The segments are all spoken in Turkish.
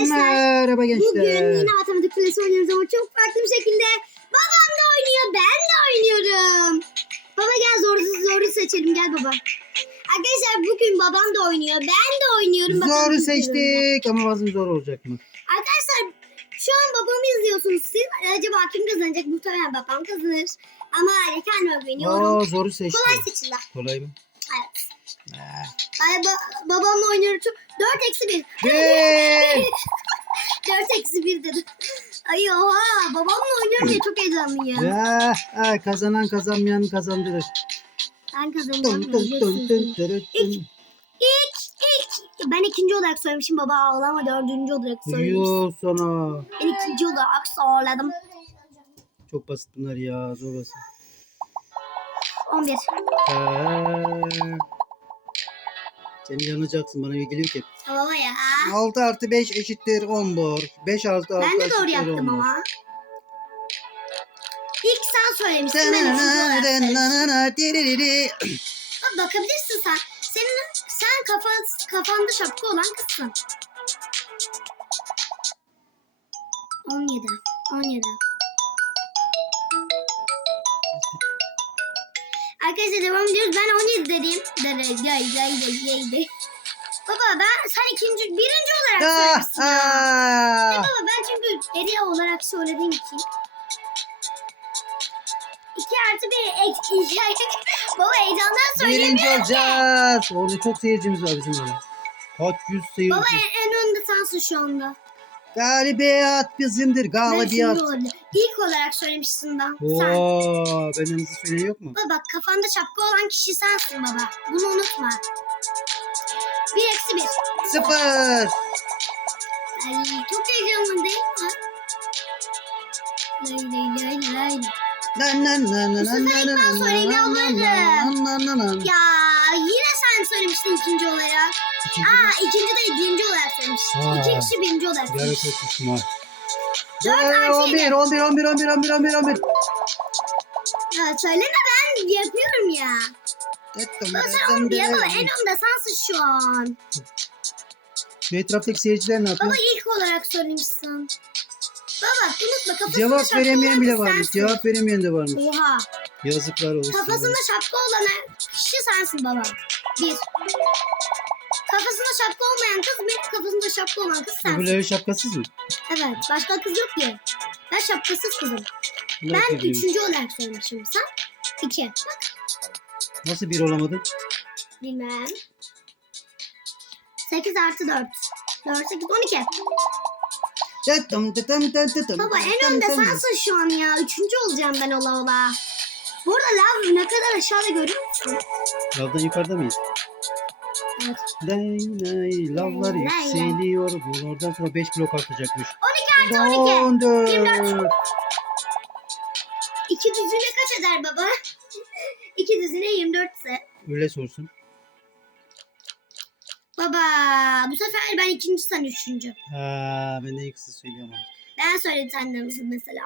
Merhaba gençler. Bugün yine matematik kulesi oynuyoruz ama çok farklı bir şekilde. Babam da oynuyor, ben de oynuyorum. Baba gel zoru zoru seçelim gel baba. Arkadaşlar bugün babam da oynuyor, ben de oynuyorum. Zoru seçtik ama bazen zor olacak mı? Arkadaşlar şu an babamı izliyorsunuz siz. Acaba kim kazanacak? Muhtemelen babam kazanır. Ama kendime güveniyorum. Aa zoru seçti. Kolay seçildi. Kolay mı? Evet. Ah. Ay, ba- babamla oynuyorum. 4 eksi 1. Hey! 4 eksi 1 dedim. Ay oha babamla oynuyorum ya çok heyecanlıyım. Ya, ah, kazanan kazanmayan kazandırır. Ben kazanacağım. tın. İlk, ilk. Ben ikinci olarak söylemişim baba ağlama dördüncü olarak söylemişim. Yuh sana. Ben ikinci olarak söyledim. Çok basit bunlar ya zor basit. 11. Ha. Sen yanacaksın bana ilgili ki. Baba ya. 6 artı 5 eşittir 10 bor. 5 artı 6 Ben de doğru yaptım 10 bor. ama. İlk sen söylemiştin. Ben Bak, bakabilirsin sen. Senin sen kafa, kafanda şapka olan kızsın. 17. 17. Arkadaşlar devam ediyoruz. Ben 17 dediğim. Dere, gay, gay, gay, gay, gay. Baba ben sen ikinci, birinci olarak Ah, söylemişsin. ah. Baba ben çünkü geriye olarak söylediğim için. 2 artı 1 ek, Baba heyecandan Birinci söylemiyorum. olacağız. Orada çok seyircimiz var bizim orada. Kaç yüz seyirci. Baba en, en önde sensin şu anda. Galibiyat bizimdir. Ben Galibiyat. şimdi olabilir. İlk olarak söylemişsin ben. Sen. Oo, benim hızlı söyleyen yok mu? Baba kafanda şapka olan kişi sensin baba. Bunu unutma. 1 eksi 1. Sıfır. Ay çok heyecanlı değil mi? Lay lay lay lay. İlk ben nan söyleyeyim, nan nan yalvarırım. nan nan nan nan. Ya yine sen söylemiştin ikinci olarak. İkinci Aa ikinci değil birinci olarak söylemiştin. İki kişi birinci olarak Yarı söylemiş. çok düşman. Dört Ee, artı 11, yedi. 11, 11, 11, 11, 11, 11. Ya söyleme ben yapıyorum ya. Baba sen onu diye baba en önde sensin şu an. Şu etraftaki seyirciler ne yapıyor? Baba ilk olarak söylemişsin. Baba unutma kafasında Cevap şapka veremeyen olan bile varmış. sensin. Cevap veremeyen de varmış. Oha. Yazıklar olsun. Kafasında şapka olan kişi sensin baba. Bir. Kafasında şapka olmayan kız bir, kafasında şapka olan kız sensin. Öbürleri şapkasız mı? Evet, başka kız yok ki. Ben şapkasız kızım. Bunlar Ben çocuğuymuş. üçüncü olarak söylemişim. Sen? İki. Bak, Nasıl bir olamadın? bilmem. Sekiz artı dört. Dört, sekiz, on iki. Baba en önde sensin şu an ya. Üçüncü olacağım ben ola ola. Burada lav ne kadar aşağıda görüyor musun? Lavdan yukarıda mıyız? Lay lay lavlar Lay lay. yükseliyor. Sonra 5 blok artacakmış. 12 artı 12. 14. 24. İki düzine kaç eder baba? İki düzine 24 ise. Öyle sorsun. Baba bu sefer ben ikinci sen üçüncü. Ha, ben de kısa söylüyorum. ama. Ben söyledim senden mısın mesela.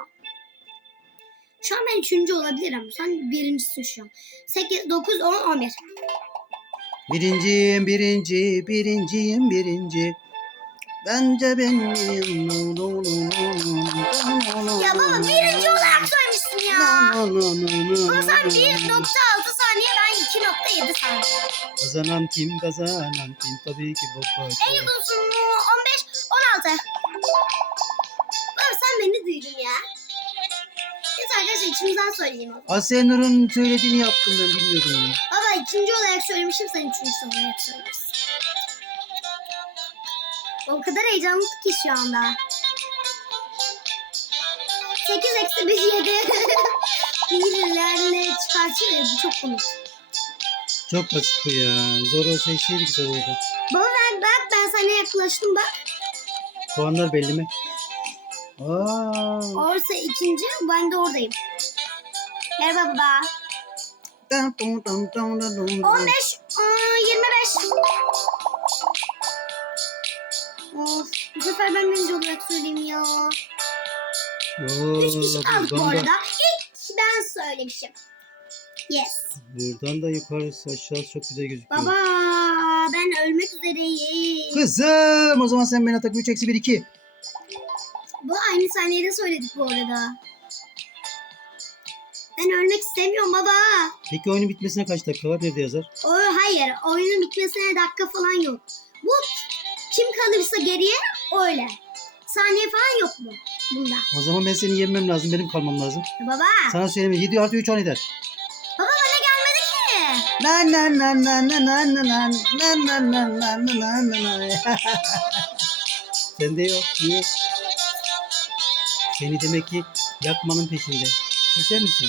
Şu an ben üçüncü olabilirim. Sen birincisin şu an. 8, 9, 10, 11. Birinciyim, birinci, birinciyim, birinci. Bence benim. Ya baba birinci olarak söylemişsin ya. Baba sen 1.6 saniye ben 2.7 saniye. Kazanan kim, kazanan kim? Tabii ki babacığım. En uzun 15, 16. Baba sen beni duydun ya. Arkadaşlar içimizden söyleyeyim. Asenur'un söylediğini yaptım ben bilmiyordum. ya. Baba ikinci olarak söylemişim sen üçüncü olarak söylemişsin. O kadar heyecanlı ki şu anda. 8 eksi 1 7. Birlerle çıkartıyor ya bu çok komik. Çok basit bu ya. Zor olsa işleydi güzel oldu. Baba ben bak ben sana yaklaştım bak. Puanlar belli mi? Aa. Orası ikinci ben de oradayım. Merhaba baba. 15, aa, 25. Of, bu sefer ben birinci olarak söyleyeyim ya. Üç kişi kaldık bu buradan da, arada. İlk ben söylemişim. Yes. buradan da yukarısı aşağısı çok güzel gözüküyor. Baba ben ölmek üzereyim. Kızım o zaman sen beni atak 3 eksi 1 2. Bu aynı saniyede söyledik bu arada. Ben ölmek istemiyorum baba. Peki oyunun bitmesine kaç dakika var? Nerede yazar? O hayır. Oyunun bitmesine dakika falan yok. Bu kim kalırsa geriye öyle. Saniye falan yok mu bunda? O zaman ben seni yenmem lazım. Benim kalmam lazım. Baba. Sana söyleyeyim 7 artı 3 10 eder. Baba bana gelmedi ki. Na na na na na na na na na na na na na na na. Sende yok. Niye? Seni demek ki yakmanın peşinde. Sen misin?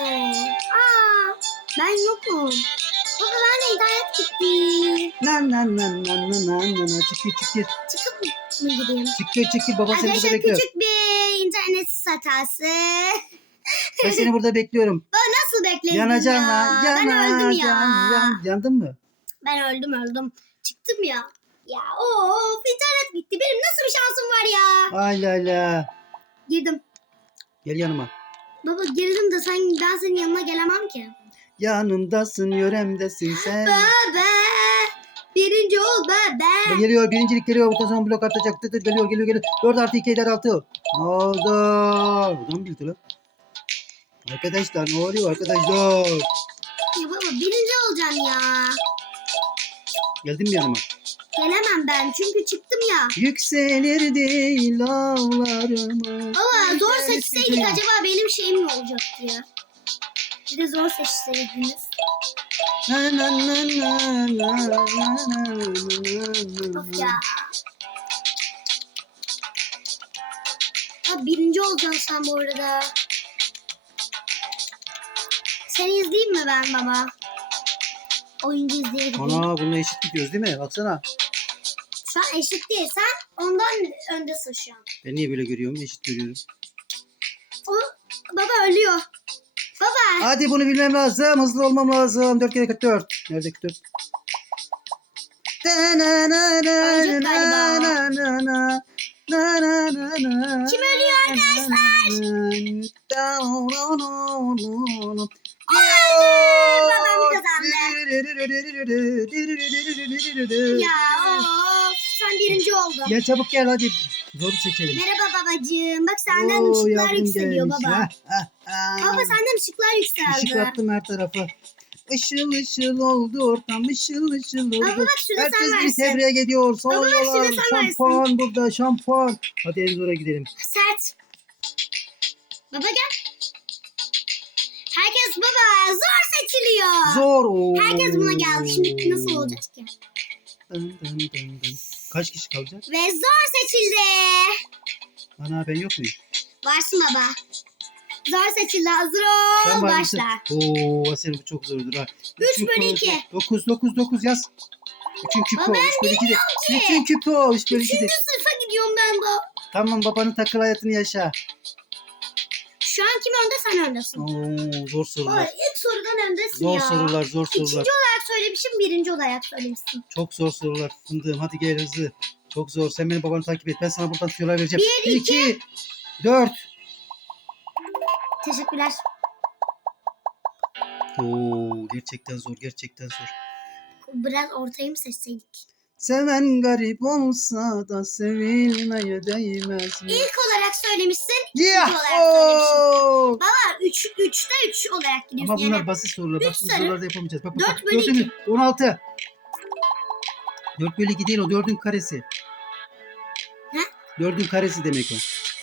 Aa, ben yokum. Baba ben de internet gitti. Na na na na na na na na çıkır çıkır. Çıkıp mı gideyim? Çıkır çıkır baba seni burada bekliyor. küçük bir internet hatası. Ben seni burada bekliyorum. Nasıl bekledin Yanacağım ya? lan. Ben öldüm ya. Yan, yandın mı? Ben öldüm öldüm. Çıktım ya. Ya of internet gitti. Benim nasıl bir şansım var ya? Ay la la. Girdim. Gel yanıma. Baba girdim de sen, ben senin yanına gelemem ki. Yanımdasın yöremdesin sen. Baba. Birinci ol baba. Geliyor birincilik geliyor. Zaman blok atacak. Tıtır geliyor geliyor geliyor. 4 artı 2 eder 6. Ne oldu? Buradan bildi lan. Arkadaşlar ne oluyor arkadaşlar? Ya baba birinci olacağım ya. Geldin mi yanıma? Gelemem ben çünkü çıktım ya. Yükselir değil ağlarımız. Baba zor seçseydik acaba benim şeyim mi olacaktı ya? Bir de zor seçseydiniz. Na na na na na na na na Of ya. Ha, birinci olacaksın sen bu arada. Seni izleyeyim mi ben baba? Oyuncu izleyebilirim. Ana bununla eşit gidiyoruz değil mi? Baksana. An eşit değil. Sen ondan öndesin şu an. Ben niye böyle görüyorum? Eşit görüyorum. O baba ölüyor. Baba. Hadi bunu bilmem lazım. Hızlı olmam lazım. 4 kere 44. Nerede 44? Ölecek galiba. Kim ölüyor Gel çabuk gel hadi. Zoru seçelim. Merhaba babacığım. Bak senden Oo, ışıklar yavrum yükseliyor gelmiş. baba. Ha, ha, ha. Baba senden ışıklar yükseldi. Işık attım her tarafa. Işıl ışıl oldu ortam ışıl ışıl oldu. Baba bak şurada Herkes sen beni varsın. tebrik ediyor. Baba bak Soruyorlar. şurada sen Şampuan burada şampuan. Hadi en zora gidelim. Sert. Baba gel. Herkes baba zor seçiliyor. Zor. Oo. Herkes buna geldi. Şimdi nasıl olacak ki? Dın dın dın dın. Kaç kişi kalacak? Ve zor seçildi. Ana ben yok muyum? Varsın baba. Zor seçildi. Hazır ol. var mısın? Başla. Oo Asel bu çok zordur ha. Üç bölü iki. 9 9 9 yaz. Üçün küpü Baba, o. 3 bölü 2 de. ki. Üçün küpü o. 3 bölü 2 de. Üçüncü sınıfa gidiyorum ben bu. Tamam babanın takıl hayatını yaşa. Şu an kim önde sen öndesin. Oo zor sorular. ilk sorudan öndesin Zor ya. sorular zor İkinci sorular. olarak söylemişim birinci olarak söylemişsin. Çok zor sorular. Fındığım hadi gel hızlı. Çok zor. Sen beni babanı takip et. Ben sana buradan tüyolar vereceğim. Bir, 2 4 Teşekkürler. Oo gerçekten zor. Gerçekten zor. Biraz ortayı mı seçseydik? Seven garip olsa da sevilmeye değmez mi? İlk olarak söylemişsin. Yeah! olarak söylemişim. Oo! Baba 3 3'te 3 olarak gidiyorsun. Ama bunlar yani basit sorular. üç Basit sarı, sorularda yapamayacağız. Bak bak dört bak. bölü Dördün, 16. 4 bölü 2 değil o. 4'ün karesi. Ne? 4'ün karesi demek o.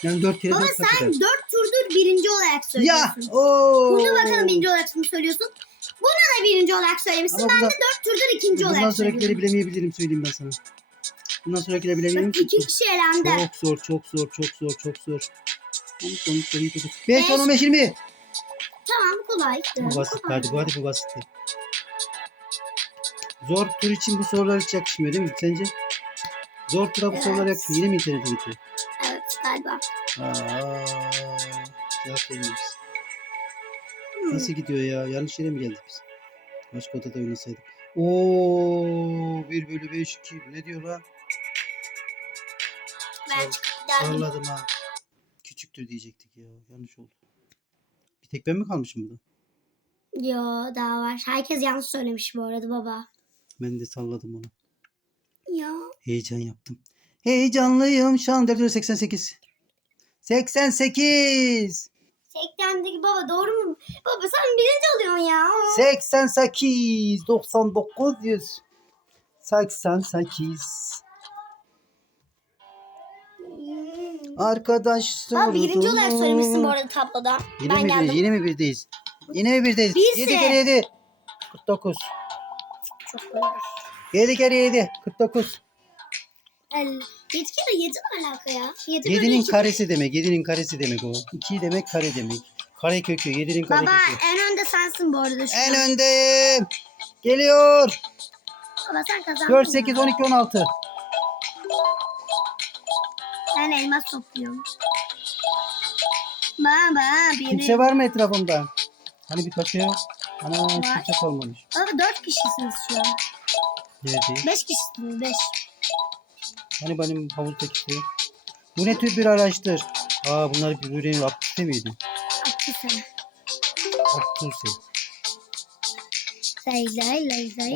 Yani 4 kere Baba 4 kaç sen eder? 4 turdur birinci olarak Ya! söylüyorsun. Oo! Burada bakalım birinci olarak mı söylüyorsun? Buna da birinci olarak söylemişsin. Ama ben bundan- de 4 turdur ikinci Bundan olarak sonrakileri söylüyorum. bilemeyebilirim söyleyeyim ben sana. Bundan sonrakileri bilemeyebilirim. Bak iki kişi elendi. Çok zor, çok zor, çok zor, çok zor. 5, Beş. 10, 15, 20. Tamam kolay. Bu basit hadi bu hadi bu basitti. Zor tur için bu sorular hiç yakışmıyor değil mi sence? Zor tura bu Evet. sorular yakışmıyor. Yine mi internetin içi? Evet galiba. Aa, cevap vermiyoruz. Nasıl gidiyor ya? Yanlış yere mi geldik biz? Başka odada oynasaydık. Oo, 1 bölü 5 2. Ne diyor lan? Ben çıkıp. Salladım ha. Küçüktür diyecektik ya. Yanlış oldu. Bir tek ben mi kalmışım burada? Yo daha var. Herkes yanlış söylemiş bu arada baba. Ben de salladım onu. Ya. Heyecan yaptım. Heyecanlıyım şu an 488. 88. 80'deki baba doğru mu? Baba sen birinci oluyorsun ya. 88. 99. 100. 88. Hmm. Arkadaş Baba birinci olarak söylemişsin bu arada tabloda. Yine ben mi, geldim. yine mi birdeyiz? Yine mi birdeyiz? Birse. 7 kere 7. 49. Çok kolay. 7 kere 7. 49. El, yedi kere yedi ne alaka ya? Yedi bölü 7'nin iki. karesi demek. 7'nin karesi demek o. 2 demek kare demek. Kare kökü. 7'nin kare Baba kökü. en önde sensin bu arada şu En öndeyim. Geliyor. Baba sen kazandın 4, ya. 8, 12, 16. Ben elmas topluyorum. Baba biri. Kimse var mı etrafımda? Hani bir kaçıyor. Ana kimse kalmamış. Baba dört kişisiniz şu an. Nerede? Beş kişisiniz beş. Hani benim havuzdaki su? Bu ne tür bir araçtır? Aa bunlar birbirinin Abdüse miydi? Sen. Abdüse. Lay lay lay lay.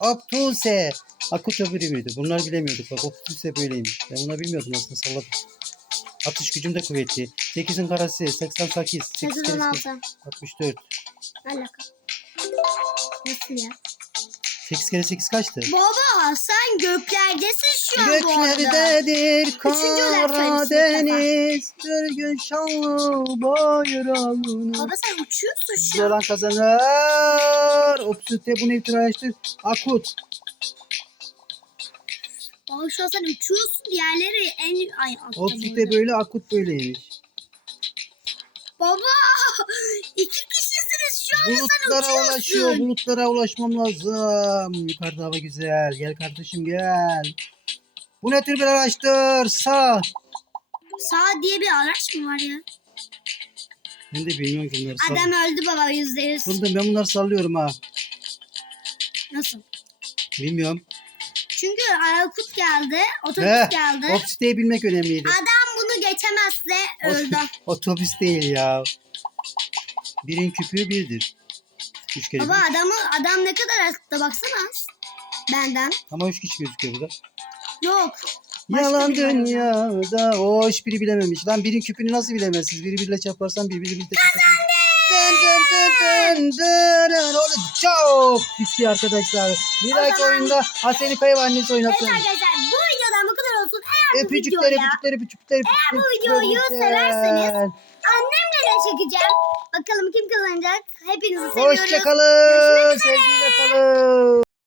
Abdüse. Akut öbürü müydü? Bunlar bilemiyorduk. Bak Abdüse böyleymiş. Ben bunu bilmiyordum aslında salladım. Atış gücüm de kuvvetli. 8'in karesi 88. 8 Sezon kere 16. 64. Alaka. Nasıl ya? 8 kere 8 kaçtı? Baba sen göklerdesin şu an bu arada. Göklerdedir söylemişsin Karadeniz Bir gün şanlı bayrağını Baba sen uçuyorsun şu an. olan kazanır Opsite bu ne tür araçtır? Akut Baba şu an sen uçuyorsun. Diğerleri en... Ay altta böyle akut böyleymiş Baba iki Bulutlara ulaşıyor bulutlara ulaşmam lazım Yukarıda hava güzel gel kardeşim gel Bu ne tür bir araçtır? Sağ Sağ diye bir araç mı var ya? Ben de bilmiyorum ki bunları sall- Adam öldü baba yüzde yüz. Buldum ben bunları sallıyorum ha Nasıl? Bilmiyorum Çünkü Aykut geldi, otobüs Heh, geldi. Opsite'yi bilmek önemliydi Adam bunu geçemezse öldü. Otobüs değil ya. Birin küpü birdir. Üç kere Baba bir. adamı adam ne kadar hasta baksana. Benden. Ama üç kişi gözüküyor burada. Yok. Başka Yalan biri var dünyada. O hiçbiri bilememiş. Lan birin küpünü nasıl bilemezsiniz? Biri biriyle çarparsan bir biri biriyle çarparsan. Dın dın dın dın dın dın. Çok bitti arkadaşlar. Bir dahaki zaman- oyunda Haseni Kaya ve annesi Evet oynasın. arkadaşlar bu videodan bu kadar olsun. Eğer bu Öpücükleri, videoya öpücükleri, öpücükleri, bu öpücükleri, videoyu öpücükler. severseniz annemle de çekeceğim. Bakalım kim kazanacak. Hepinizi seviyorum. Hoşçakalın. Sevgiyle kalın.